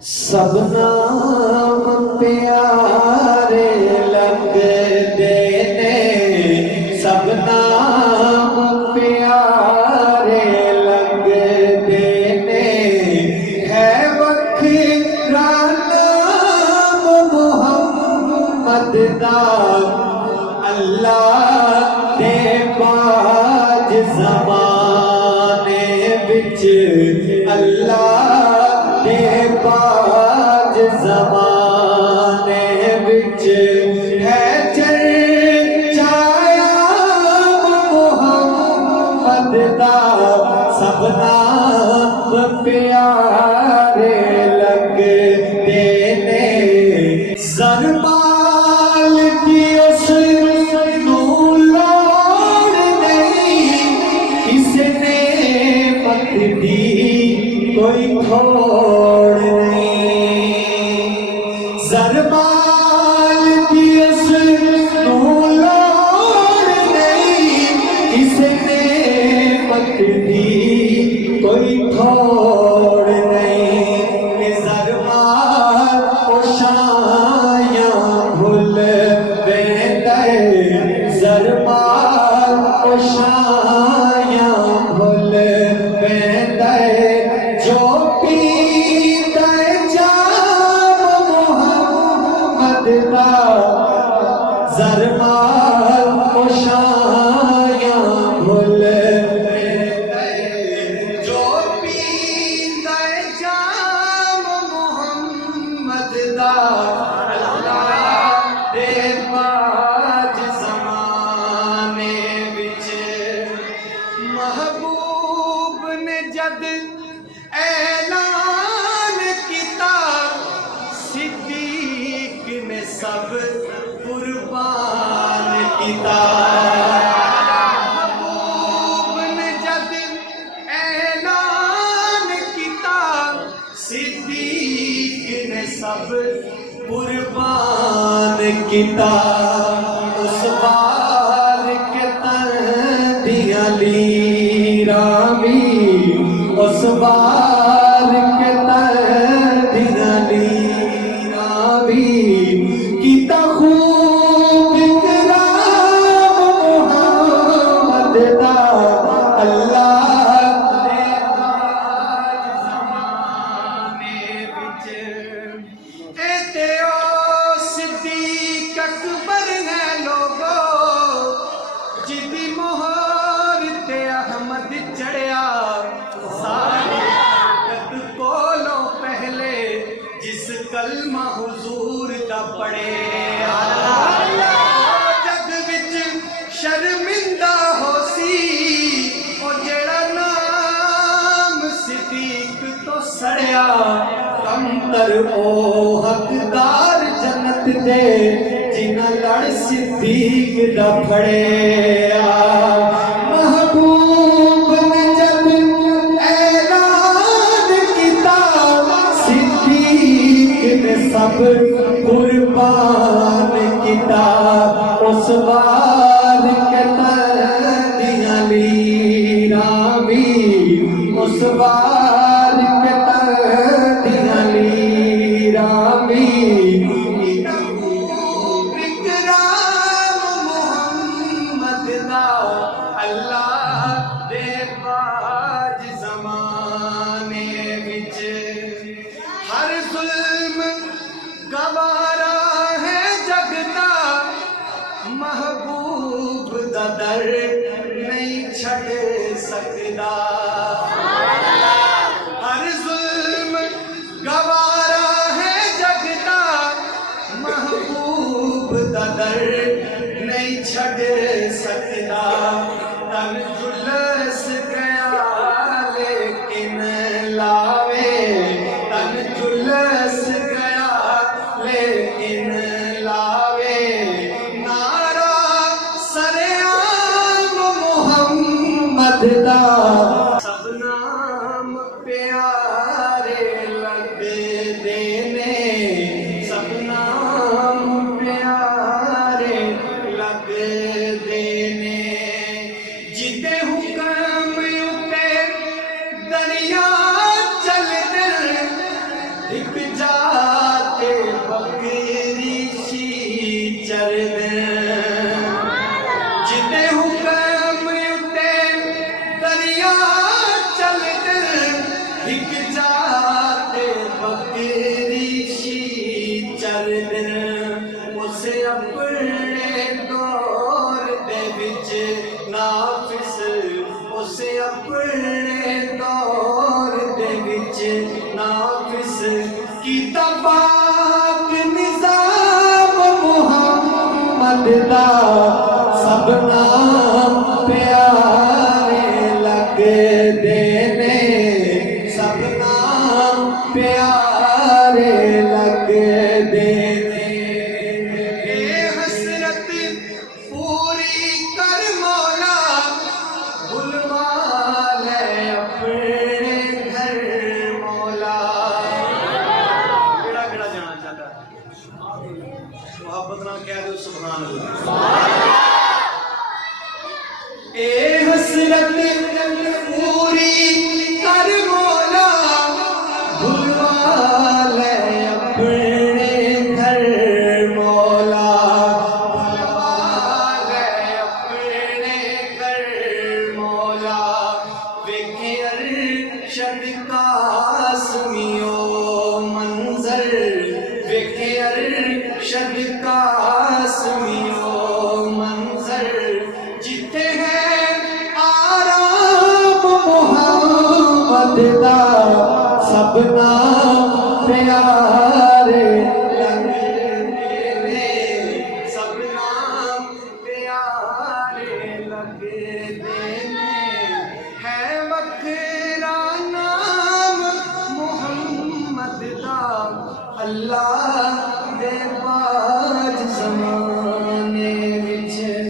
सब नाम प्यारे लगदे ने, सब नाम प्यारे लगदे ने, है वखरा नाम मुहम्मद दा। अल्लाह दे बाज ज़माने विच, अल्लाह दे बाज ज़माने विच, है चर्चाया मुहम्मद दा। सब नाम प्यारे लगदे ने, ज़रमाल की उसनू लोड़ नहीं, किसने मत दी कोई थोड़ नहीं। ज़रमाल की उसनू लोड़ नहीं, किसने मत दी कोई थोड़ नहीं। ज़रमाल ओशाया भूल बेंदे, ज़रमाल ओशाया भूल बेंदे, जो पीता जाम मुहम्मद दा। ज़रमाल ओशाया भूल बेंदे, जो पीता जाम मुहम्मद दा। अल्लाह दे बाज ज़माने विच, महबूब ने जद ऐलान किता, सिद्दीक ने सब कुर्बान किता। महबूब ने जद ऐलान किता, सिद्दीक ने सब कुर्बान किता। उस बार के तन दिया लीरां भी, उस बार के तन दिया लीरां भी, कीता खूब इकराम मुहम्मद दा। अल्लाह दे बाज ज़माने विच, ए ते ओ सिद्दीक अकबर है लोगो, जिदी मोहर ते अहमद चढ़िया। सारी ताकत कोलों पहले जिस कलमा हुजूर दा पढ़िया, जग विच शर्मिंदा होसी ओ जेड़ा नाम सिद्दीक तो सड़िया। कमतर ओ हकदार जन्नत दे, जिन्हां लड़ सिद्दीक दा फड़िया। महबूब ने जब ऐलान किता, सिद्दीक ने सब कुर्बान किता। उस बार के दिया लीरां भी, उस बार के दिया लीरां भी, इकराम मुहम्मद दा। अल्लाह दे बाज ज़माने विच, हर जुल्म गवारा है जगदा, महबूब दा दर नहीं छड़ सकदा। हर जुल्म गवारा है जगदा, महबूब दा दर नहीं छड़ सकदा। तन जुलस गया लेकिन लावे, तन जुलस गया लेकिन एक जाते बकरी सी चरदे जिते हुक्म उते दरिया चलदे एक जाते बकरी सी चरदे उसे अपने दौर दे विच नाफिस उसे अपने दौर दे विच नाफिस कीता पाक निज़ाम मुहम्मद दा सबना प्यारे लगदे ने सबना प्यारे लगदे ने ए हसरत पूरी कर मौला बुलवा ले अपने घर मौला केड़ा केड़ा जाना चाहता मोहब्बत नाल कह दो सुभान अल्लाह ए हसरत पूरी कर मौला बुलवा ले अपने घर मौला बुलवा ले अपने घर मौला वेखे अरशद कासमियो मंजर वेखे अरशद कासमियो मंजर जिथे है आराम मुहम्मद दा सबना प्यारे लगदे ने सबना प्यारे लगदे ने है वखरा नाम मुहम्मद दा अल्लाह दे